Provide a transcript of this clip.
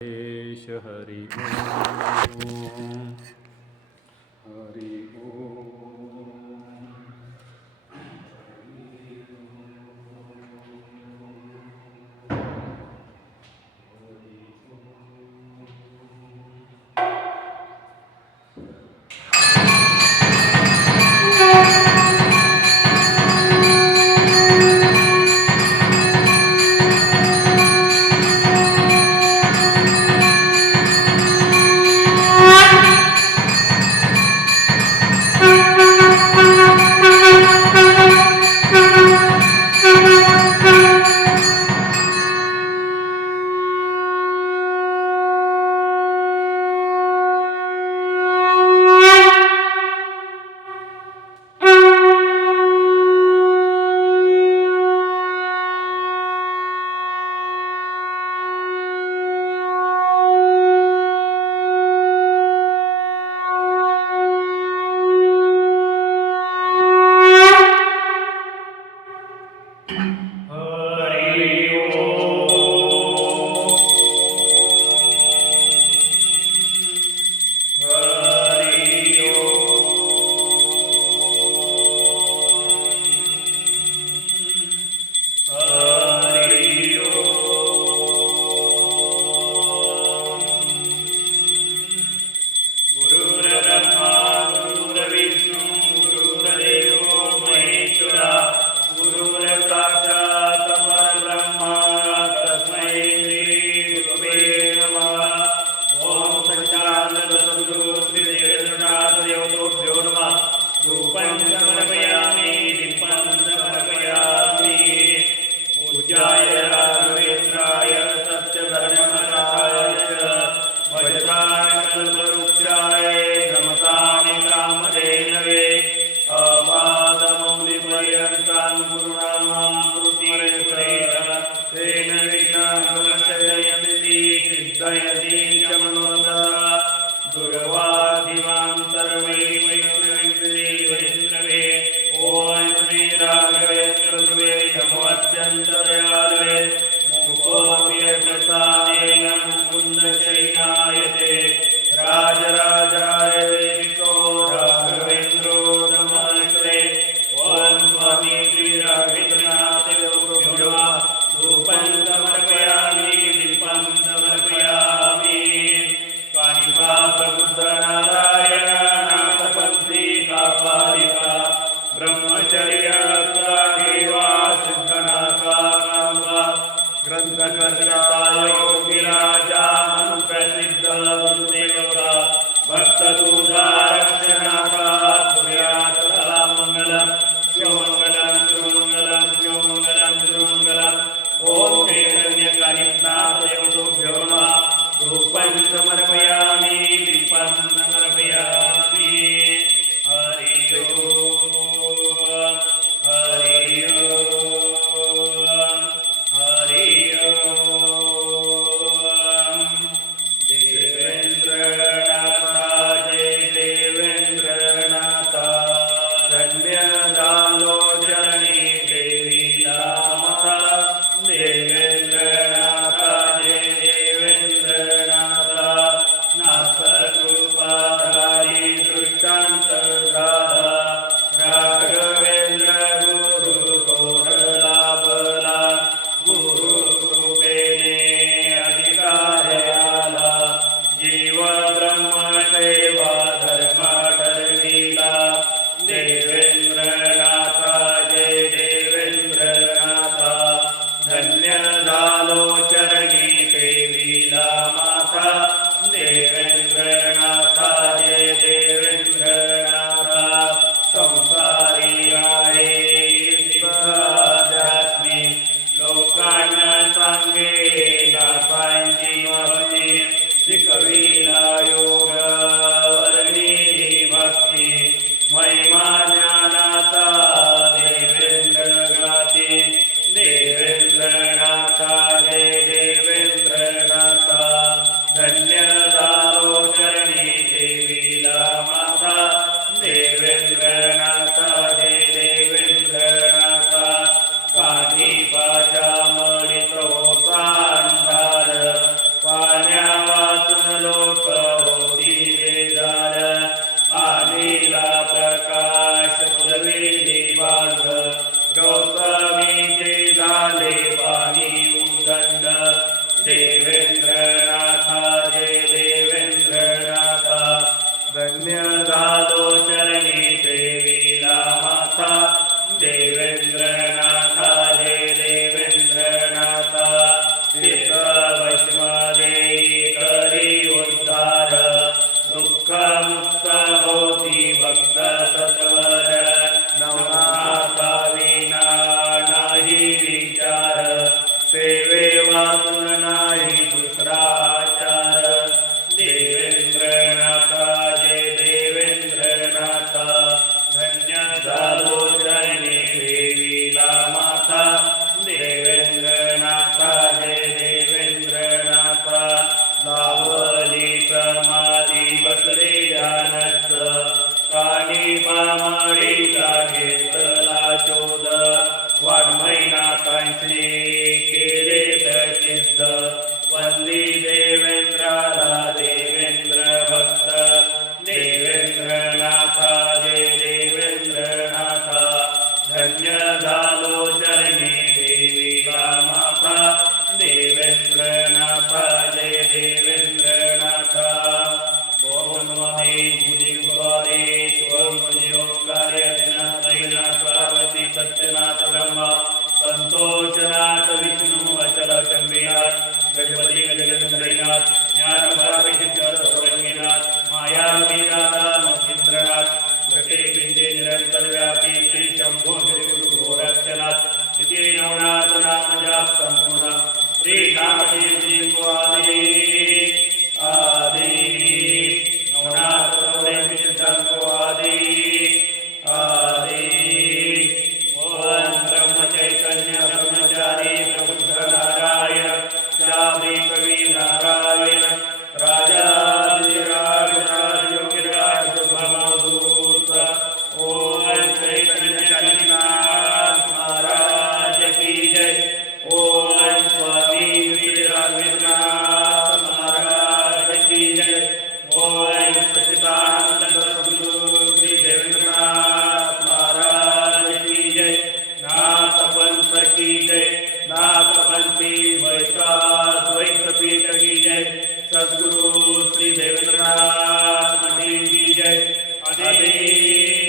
हरि ओम हरि ओम। पाण्याचा बसले समाधी बसले ध्यानस्थ काणी पामाडी घेतला शोध वाङ्मयनाथांचे केले प्रसिद्ध वंदी देवेंद्राला देवेंद्र भक्त देवेंद्रनाथा जय देवेंद्रनाथा धन्य झालो चरणी देवीला माता देवेंद्रनाथा जय देवेंद्रनाथा गोवन्महे गुरुद्वारे स्वमयोगार्य दिनाथ पार्वती सत्यनाथ ब्रह्मा संतोषनाथ विष्णु अचल शंभीनाथ गजपती गजगंधरीनाथ ज्ञानपार्वतीश्वर सौरंगीनाथ माया मीनाथ महेंद्रनाथ घटे बिंदे निरंतर व्यापी श्री शंभो श्री गुरु गोरक्षनाथ इति नवनाथ नाम जाप संपूर्ण श्री नामदेव को आदि आदि नवनाथ विष्णु को आदि आदि ओम ब्रह्म चैतन्य ब्रह्मचारी प्रबुद्ध नारायण श्यामी कवि नारायण राजाधिराज योगिराज भवदूत ओम चैतन्य कालीनाथ महाराज की जय ओम स्वामी श्री राघवेंद्रनाथ महाराज की जय ओम सच्चिदानंद सद्गुरु श्री देवेंद्रनाथ महाराज की जय नाथ पंथ की जय नाथ पंथी द्वैत पीठ की जय सद्गुरु श्री देवेंद्रनाथ की जय आदि